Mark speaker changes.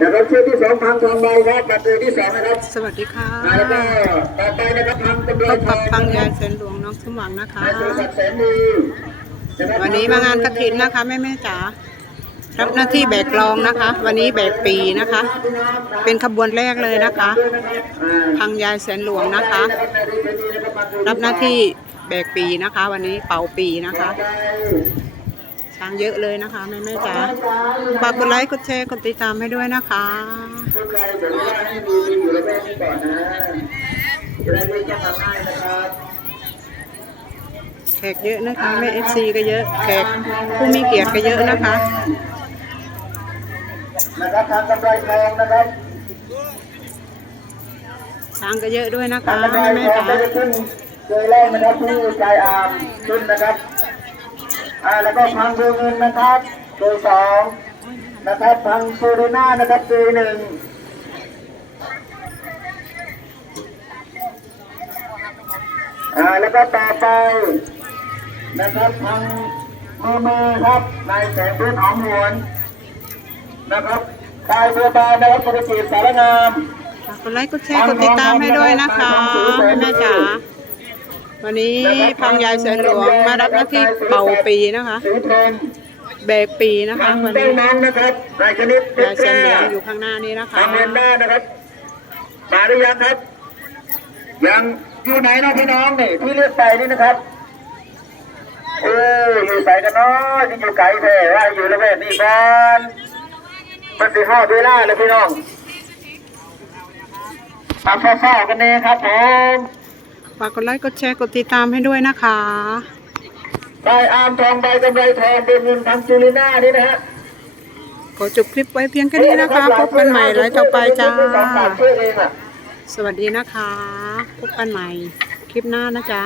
Speaker 1: นะครับชื่อที่สองพังทองใบครับประตูที่สองนะครับ
Speaker 2: สวัสดีค่ะ
Speaker 1: อ่าแล้วก็ต่อไปนะครับพังตะเบี
Speaker 2: พ
Speaker 1: ย
Speaker 2: บกับฟังยายแสนหลวงน้องสมหวังนะคะ
Speaker 1: นายสุรศักดิ์แสนดีะครับ
Speaker 2: วันนี้มางานกระถินนะคะแม่แม่ๆจ๋ารับหน้าที่แบกกลองนะคะ วันนี้แบกปีนะคะ เป็นขบวนแรกเลยนะคะ
Speaker 1: อ่า
Speaker 2: พังยายแสนหลวงนะคะ รับหน้าที่แบกปีนะคะ วันนี้เป่าปีนะคะ ช้างเยอะเลยนะคะแม่แม่จ๋าฝากกดไลค์กดแชร์กดติดตามให้ด้วยนะคะ
Speaker 1: แข
Speaker 2: กเยอะนะคะแม่เอฟซีก็เยอะแขกผู้มีเกียรติก็เยอะนะคะ
Speaker 1: นะครับทางกำไรทองนะครับ
Speaker 2: ช้างก็เยอะด้วยนะคะ
Speaker 1: งกำไร
Speaker 2: แม่
Speaker 1: ทอง
Speaker 2: ๆจ๋า
Speaker 1: ก็จะขึ้นเคยแรกนะครับที่ใจอามขึ้นนะครับ อ่าแล้วก็พังเรือเงินนะครับเคยสองนะครับพังซูริน่านะครับเคยหนึ่งอ่าแล้วก็ต่อไปนะครับพังมือมือครับนายแสงพื้นหอมหวนนะครับชายเรือบานนะครับธุรกิจสารงาม
Speaker 2: ฝากกดไลค์กดแชร์กดติดตามให้ด้วยนะคะ วันนี้พังยายแสนหลวงมารับหน้าที่เป่าปีนะคะ
Speaker 1: สีทอง
Speaker 2: แบกปีนะคะ
Speaker 1: ทาง
Speaker 2: วัน
Speaker 1: เต้า
Speaker 2: นี้
Speaker 1: น้องนะครับนายชนิดเพ
Speaker 2: ยาย
Speaker 1: ชร
Speaker 2: แสนหลว
Speaker 1: แก้
Speaker 2: งอยู่ข้างหน้านี้นะคะ
Speaker 1: ทางเรียนได้นะครับ มาหรือยังครับ ยังอยู่ไหนนะพี่น้องนี่ที่เลือกไปนี่นะครับโอ้อยู่ใส่กันเนาะที่อยู่ไกลแท้ว่าอยู่ละแวกนี้ก่อนมันสิฮอดเวลาเลยพี่น้องมาเฝ้าๆกันเองครับผม
Speaker 2: ฝากกดไลค์กดแชร์กดติดตามให้ด้วยนะคะ
Speaker 1: ได้อามทองใบกำไรทองเป็นเงินทางจูลิน่านี่นะฮะ
Speaker 2: ขอจบคลิปไว้เพียงแค่นี้นะคะ พบกันใหม่ไลฟ์ต่อไปจ้า สวัสดีนะคะ พบกันใหม่คลิปหน้านะจ๊ะ